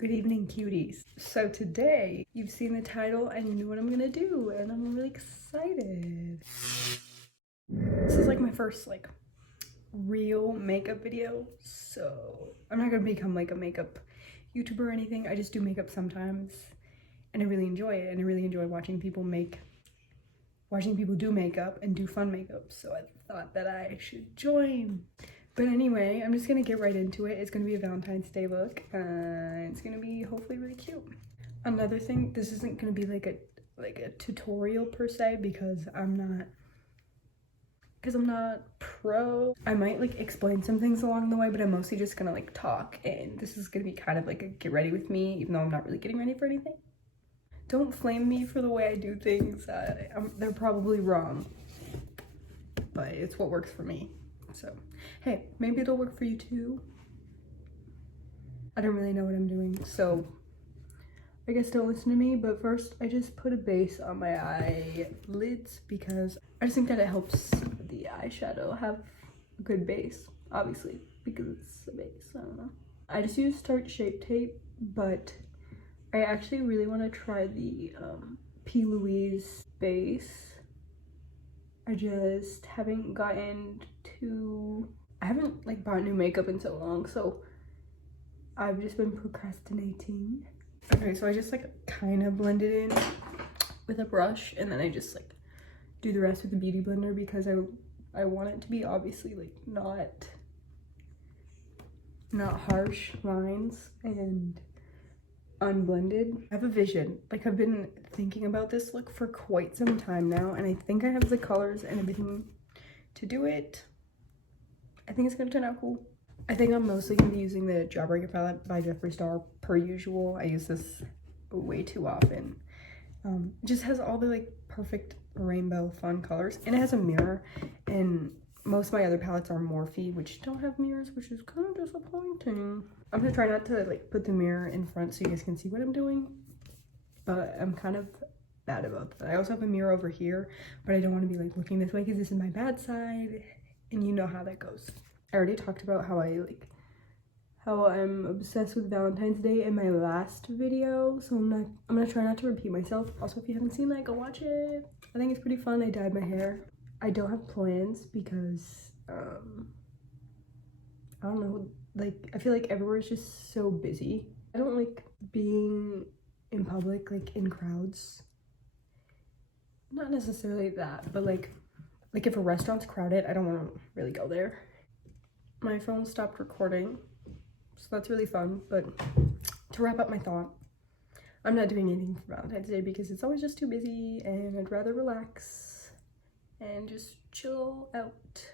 Good evening, cuties. So today, you've seen the title and you know what I'm gonna do, and I'm really excited. This is like my first real makeup video, so I'm not gonna become like a makeup YouTuber or anything. I just do makeup sometimes, and I really enjoy it, and I really enjoy watching people do makeup and do fun makeup, so I thought that I should join. But anyway, I'm just gonna get right into it. It's gonna be a Valentine's Day look. It's gonna be hopefully really cute. Another thing, this isn't gonna be like a tutorial per se because I'm not pro. I might like explain some things along the way, but I'm mostly just gonna like talk, and this is gonna be kind of like a get ready with me, even though I'm not really getting ready for anything. Don't flame me for the way I do things. They're probably wrong, but it's what works for me. So, hey, maybe it'll work for you too. I don't really know what I'm doing, so I guess don't listen to me. But first, I just put a base on my eyelids because I just think that it helps the eyeshadow have a good base, obviously, because it's a base. I don't know. I just use Tarte Shape Tape, but I actually really want to try the P. Louise base. I just haven't gotten to, I haven't like bought new makeup in so long, so I've just been procrastinating. Okay, so I just like kind of blend it in with a brush, and then I just like do the rest with the beauty blender because I want it to be obviously like not harsh lines and unblended. I have a vision. Like, I've been thinking about this look for quite some time now, and I think I have the colors and everything to do it. I think it's gonna turn out cool. I think I'm mostly gonna be using the Jawbreaker palette by Jeffree Star per usual. I use this way too often. It just has all the like perfect rainbow fun colors, and it has a mirror, and most of my other palettes are Morphe, which don't have mirrors, which is kind of disappointing. I'm gonna try not to like put the mirror in front so you guys can see what I'm doing, but I'm kind of bad about that. I also have a mirror over here, but I don't want to be like looking this way because this is my bad side, and you know how that goes. I already talked about how I'm obsessed with Valentine's Day in my last video, so I'm gonna try not to repeat myself. Also, if you haven't seen that, go watch it. I think it's pretty fun. I dyed my hair. I don't have plans because I don't know, like I feel like everywhere is just so busy. I don't like being in public, like in crowds. Not necessarily that, but like if a restaurant's crowded, I don't want to really go there. My phone stopped recording, so that's really fun. But to wrap up my thought, I'm not doing anything for Valentine's Day because it's always just too busy, and I'd rather relax and just chill out.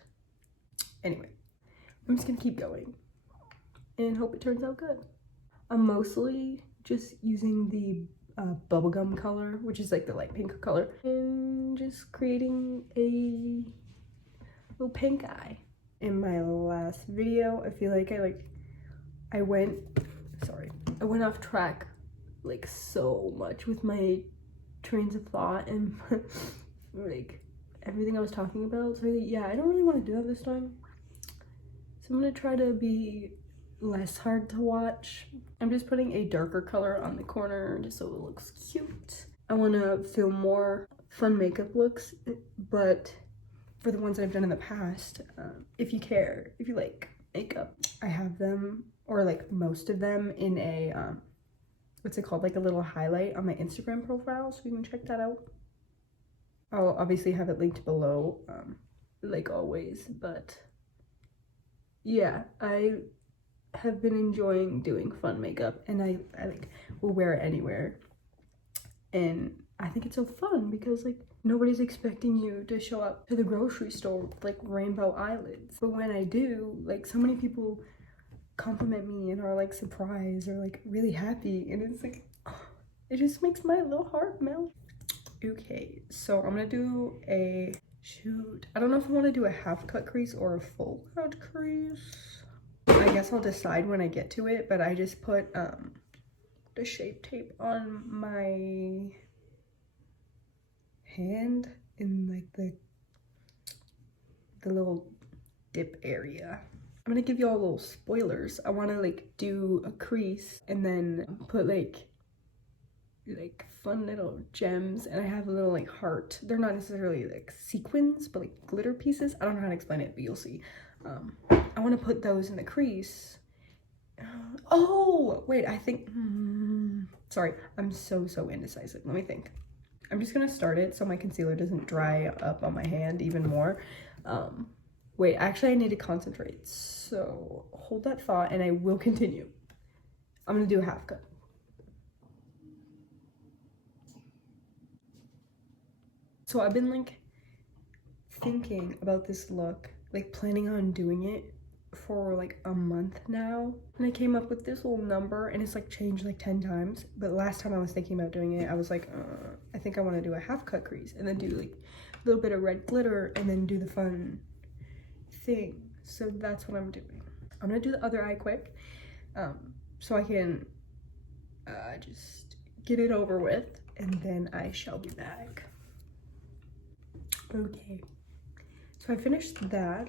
Anyway, I'm just gonna keep going and hope it turns out good. I'm mostly just using the bubblegum color, which is like the light pink color, and just creating a little pink eye. In my last video, I feel like I went off track like so much with my trains of thought and like everything I was talking about. So yeah, I don't really want to do that this time. So I'm gonna try to be less hard to watch. I'm just putting a darker color on the corner just so it looks cute. I want to film more fun makeup looks, but for the ones that I've done in the past, if you like makeup, I have them, or like most of them, in a what's it called, like a little highlight on my Instagram profile, so you can check that out. I'll obviously have it linked below, like always. But yeah, I have been enjoying doing fun makeup, and I like will wear it anywhere, and I think it's so fun because like nobody's expecting you to show up to the grocery store with like rainbow eyelids, but when I do, like so many people compliment me and are like surprised or like really happy, and it's like, oh, it just makes my little heart melt. Okay, so I'm gonna do a shoot. I don't know if I want to do a half cut crease or a full cut crease. I guess I'll decide when I get to it, but I just put the Shape Tape on my hand in like the little dip area. I'm gonna give you all little spoilers. I want to like do a crease and then put like fun little gems, and I have a little like heart. They're not necessarily like sequins, but like glitter pieces. I don't know how to explain it, but you'll see. I want to put those in the crease. Oh wait, I think sorry, I'm so indecisive. Let me think. I'm just gonna start it so my concealer doesn't dry up on my hand even more. Wait, actually I need to concentrate, so hold that thought and I will continue. I'm gonna do a half cut. So I've been like thinking about this look, like planning on doing it for like a month now, and I came up with this little number, and it's like changed like 10 times. But last time I was thinking about doing it, I was like, I think I want to do a half cut crease and then do like a little bit of red glitter and then do the fun thing. So that's what I'm doing. I'm gonna do the other eye quick, so I can just get it over with, and then I shall be back. Okay, so I finished that.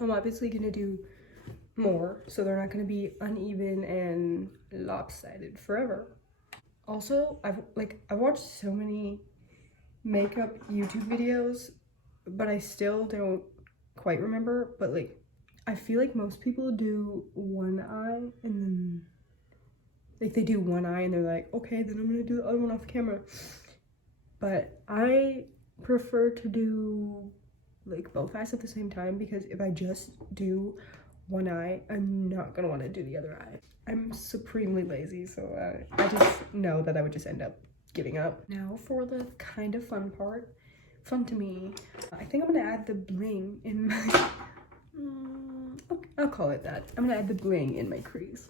I'm obviously gonna do more, so they're not gonna be uneven and lopsided forever. Also, I've watched so many makeup YouTube videos, but I still don't quite remember. But like, I feel like most people do one eye and then like they do one eye and they're like, okay, then I'm gonna do the other one off camera. But I prefer to do like both eyes at the same time, because if I just do one eye, I'm not gonna want to do the other eye. I'm supremely lazy, so I just know that I would just end up giving up. Now for the kind of fun part, fun to me, I think I'm gonna add the bling in my okay, I'll call it that. I'm gonna add the bling in my crease.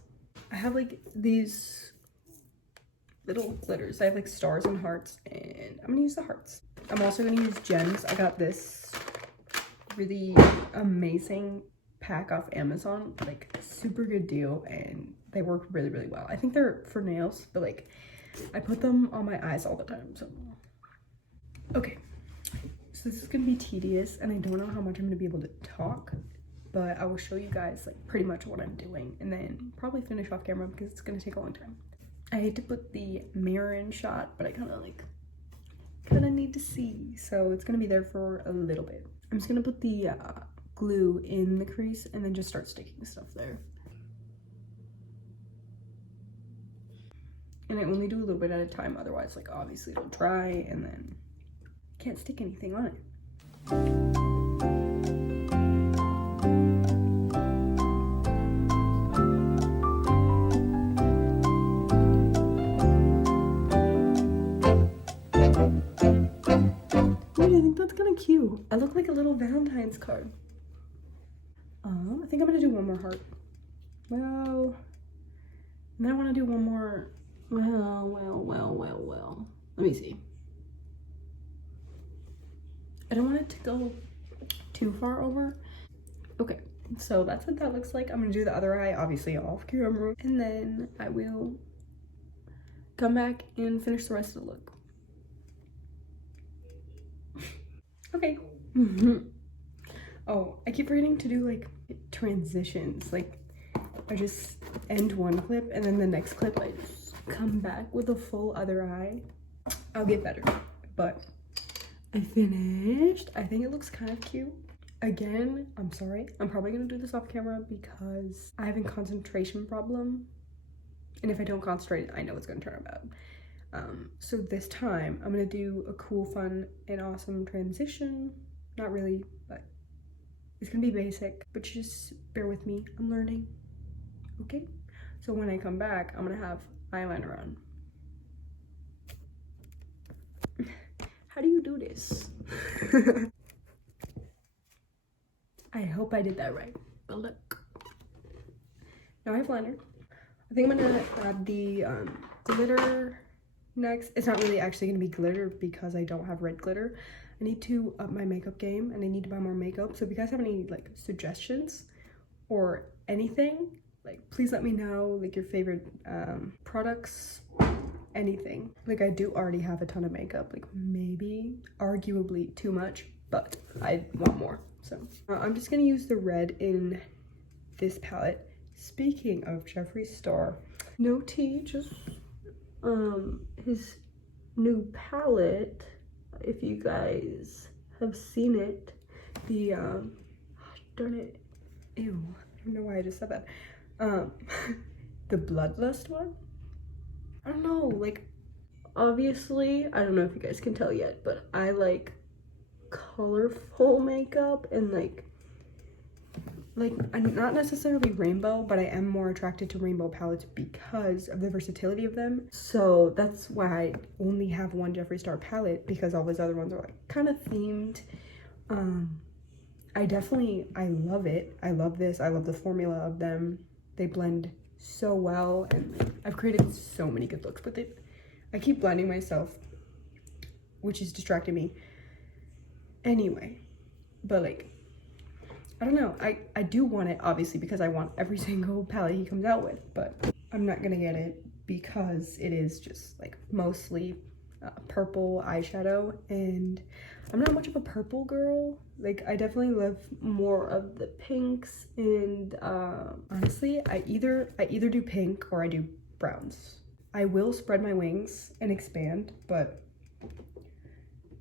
I have like these little glitters. I have like stars and hearts, and I'm gonna use the hearts. I'm also gonna use gems. I got this really amazing pack off Amazon, like super good deal, and they work really well. I think they're for nails, but like I put them on my eyes all the time. So okay, so this is gonna be tedious, and I don't know how much I'm gonna be able to talk, but I will show you guys like pretty much what I'm doing, and then probably finish off camera because it's gonna take a long time. I hate to put the mirror in shot, but I kind of need to see, so it's gonna be there for a little bit. I'm just gonna put the glue in the crease and then just start sticking stuff there. And I only do a little bit at a time, otherwise like obviously it'll dry and then can't stick anything on it. Cute. I look like a little Valentine's card. I think I'm gonna do one more heart. Well, and then I want to do one more. Well. Let me see. I don't want it to go too far over. Okay, so that's what that looks like. I'm gonna do the other eye, obviously off camera, and then I will come back and finish the rest of the look. Okay. Oh, I keep forgetting to do like transitions. Like I just end one clip and then the next clip I just come back with a full other eye. I'll get better, but I finished. I think it looks kind of cute. Again, I'm sorry. I'm probably gonna do this off camera because I have a concentration problem. And if I don't concentrate, I know it's gonna turn out bad. So this time I'm gonna do a cool, fun, and awesome transition. Not really, but it's gonna be basic, but just bear with me, I'm learning, okay? So when I come back, I'm gonna have eyeliner on. How do you do this? I hope I did that right, but look. Now I have liner. I think I'm gonna add the glitter next. It's not really actually gonna be glitter because I don't have red glitter. I need to up my makeup game and I need to buy more makeup. So if you guys have any like suggestions or anything, like please let me know, like your favorite products, anything. Like I do already have a ton of makeup, like maybe arguably too much, but I want more. So I'm just gonna use the red in this palette. Speaking of Jeffree Star, no tea, just his new palette, if you guys have seen it, the darn it, ew, I don't know why I just said that, the Bloodlust one. I don't know, like, obviously I don't know if you guys can tell yet, but I like colorful makeup, and like I'm not necessarily rainbow, but I am more attracted to rainbow palettes because of the versatility of them. So that's why I only have one Jeffree Star palette, because all his other ones are like kind of themed. I love it. I love this. I love the formula of them. They blend so well, and I've created so many good looks with it. I keep blinding myself, which is distracting me anyway, but like, I don't know, I do want it, obviously, because I want every single palette he comes out with, but I'm not gonna get it because it is just like mostly purple eyeshadow, and I'm not much of a purple girl. Like, I definitely love more of the pinks, and honestly, I either do pink or I do browns. I will spread my wings and expand, but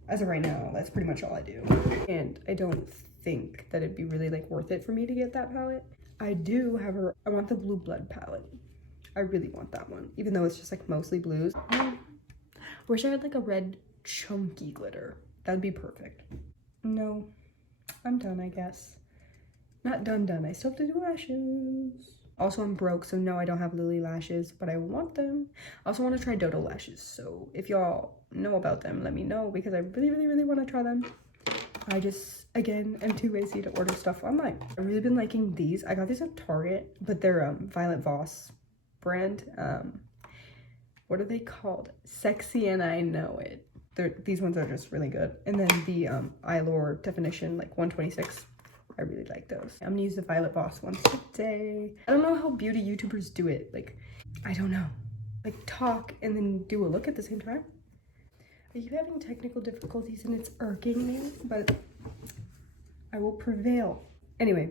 as of right now, that's pretty much all I do. And I don't think that it'd be really like worth it for me to get that palette. I do have I want the Blue Blood palette. I really want that one, even though it's just like mostly blues. Wish I had like a red chunky glitter. That'd be perfect. No, I'm done, I guess. Not done. I still have to do lashes. Also, I'm broke, so no, I don't have Lily lashes, but I want them. I also want to try Dodo lashes, so if y'all know about them, let me know, because I really want to try them. I just, again, am too lazy to order stuff online. I've really been liking these. I got these at Target, but they're Violet Voss brand. What are they called? Sexy and I Know It. These ones are just really good. And then the Eyelure Definition, like 126. I really like those. I'm gonna use the Violet Voss ones today. I don't know how beauty YouTubers do it. Like, I don't know. Like, talk and then do a look at the same time. Are you having technical difficulties and it's irking me? But I will prevail. Anyway,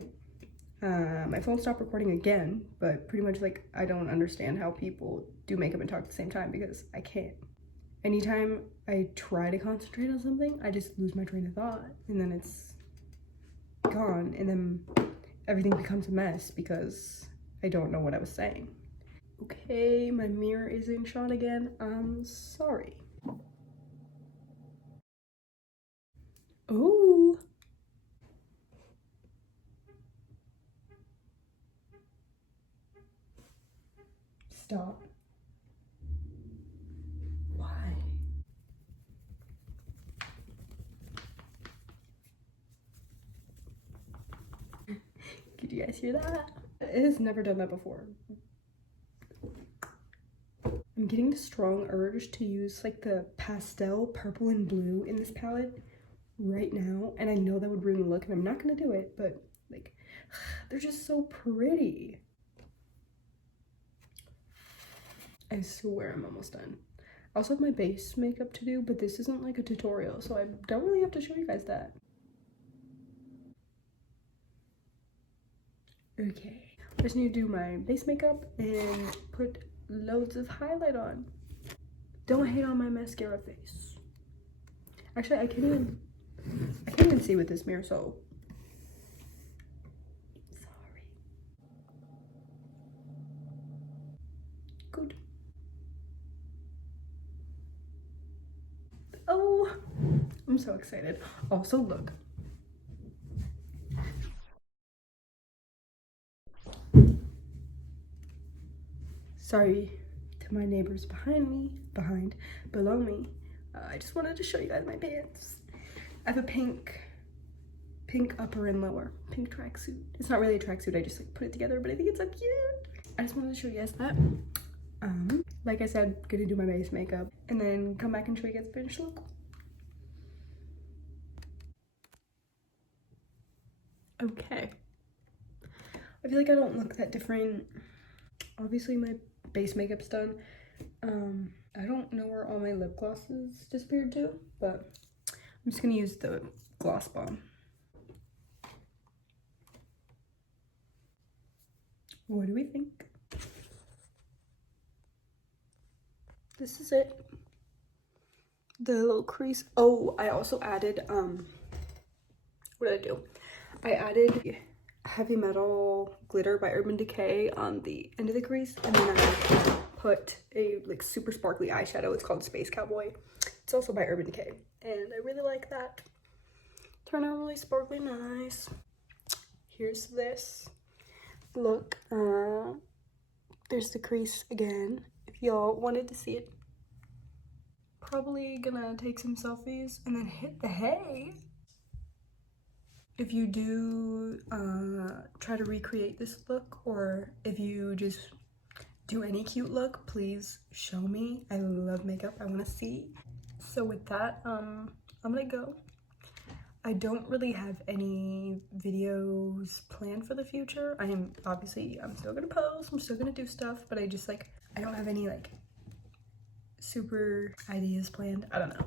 my phone stopped recording again, but pretty much like I don't understand how people do makeup and talk at the same time, because I can't. Anytime I try to concentrate on something, I just lose my train of thought, and then it's gone, and then everything becomes a mess because I don't know what I was saying. Okay, my mirror is in shot again. I'm sorry. Oh, stop. Why? Did you guys hear that? It has never done that before. I'm getting the strong urge to use like the pastel purple and blue in this palette right now, and I know that would ruin the look, and I'm not gonna do it, but like, they're just so pretty. I swear I'm almost done. I also have my base makeup to do, but this isn't like a tutorial, so I don't really have to show you guys that. Okay, I just need to do my base makeup and put loads of highlight on. Don't hate on my mascara face. Actually, I can't even see with this mirror, so sorry. Good. Oh, I'm so excited. Also, look. Sorry to my neighbors below me. I just wanted to show you guys my pants. I have a pink upper and lower, pink tracksuit. It's not really a tracksuit, I just like put it together, but I think it's so cute. I just wanted to show you guys that. Like I said, gonna do my base makeup and then come back and show you guys the finished look. Okay. I feel like I don't look that different. Obviously my base makeup's done. I don't know where all my lip glosses disappeared to, but I'm just gonna use the gloss bomb. What do we think? This is it. The little crease. Oh, I also added, what did I do? I added heavy metal glitter by Urban Decay on the end of the crease, and then I put a like super sparkly eyeshadow. It's called Space Cowboy. It's also by Urban Decay, and I really like that. Turned out really sparkly nice. Here's this look. There's the crease again, if y'all wanted to see it. Probably gonna take some selfies and then hit the hay. If you do try to recreate this look, or if you just do any cute look, please show me. I love makeup. I want to see. So with that, I'm gonna go. I don't really have any videos planned for the future. I'm still gonna post, I'm still gonna do stuff, but I don't have any like super ideas planned. I don't know.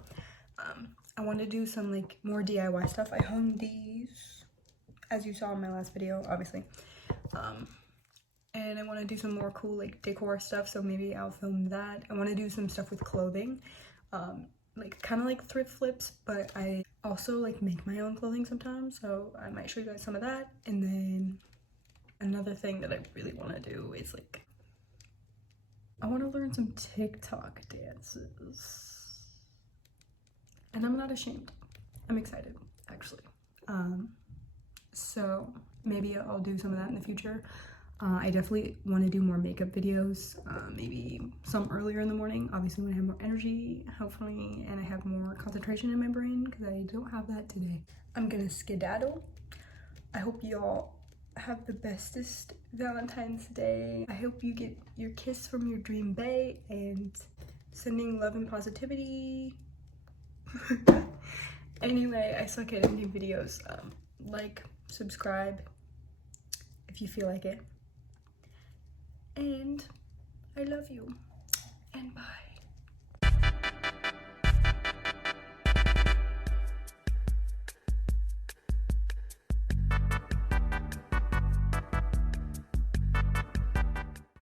I want to do some like more DIY stuff. I hung these, as you saw in my last video, obviously. And I want to do some more cool like decor stuff, so maybe I'll film that. I want to do some stuff with clothing, like kind of like thrift flips, but I also like make my own clothing sometimes, so I might show you guys some of that. And then another thing that I really want to do is like, I want to learn some TikTok dances. And I'm not ashamed. I'm excited, actually. So maybe I'll do some of that in the future. I definitely want to do more makeup videos, maybe some earlier in the morning, obviously when I have more energy, hopefully, and I have more concentration in my brain, because I don't have that today. I'm gonna skedaddle. I hope y'all have the bestest Valentine's Day. I hope you get your kiss from your dream bae, and sending love and positivity. Anyway, I suck at ending videos. Like, subscribe if you feel like it. And I love you. And bye.